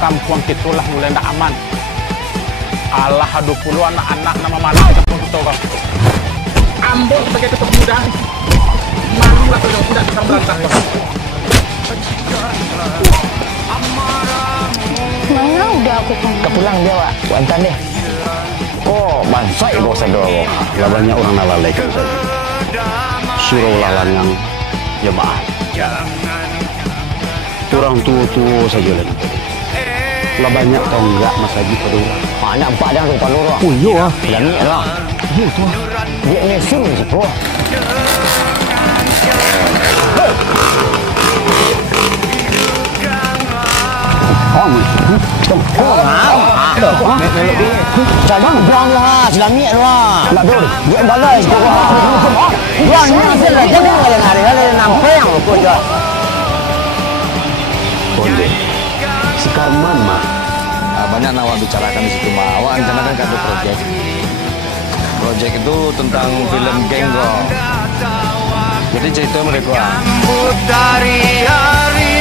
kampung itulah mulai ndak aman. Allah 20 anak-anak nama malah di kampung itu kok. Ambo sebagai ketua muda, malulah kalau tidak bisa berantak. Mana udah aku kan? Kepulang dia, Wak. Wantan deh. Oh, bansai bos adoro. Lah banyak orang nalalaikan saja. Suruh lalang yang jemaah. Orang tua-tua saja lagi. Lah banyak tau enggak Mas Haji pada orang. Mana empat dah tu palu orang. Oh iya ah. Lami lah. Iya tu ah. Dia ni sini je tu. Oh, Jangan berang lah, selami lah. Nak dur, dia balai. Buang ni saja, jangan ada hari nampak yang aku je. Konde. Sekarang mana? Banyak yang awak bicarakan di situ, Mak. Awak rencanakan kado project. Project itu tentang film geng kok. Jadi cerita mereka. Dari hari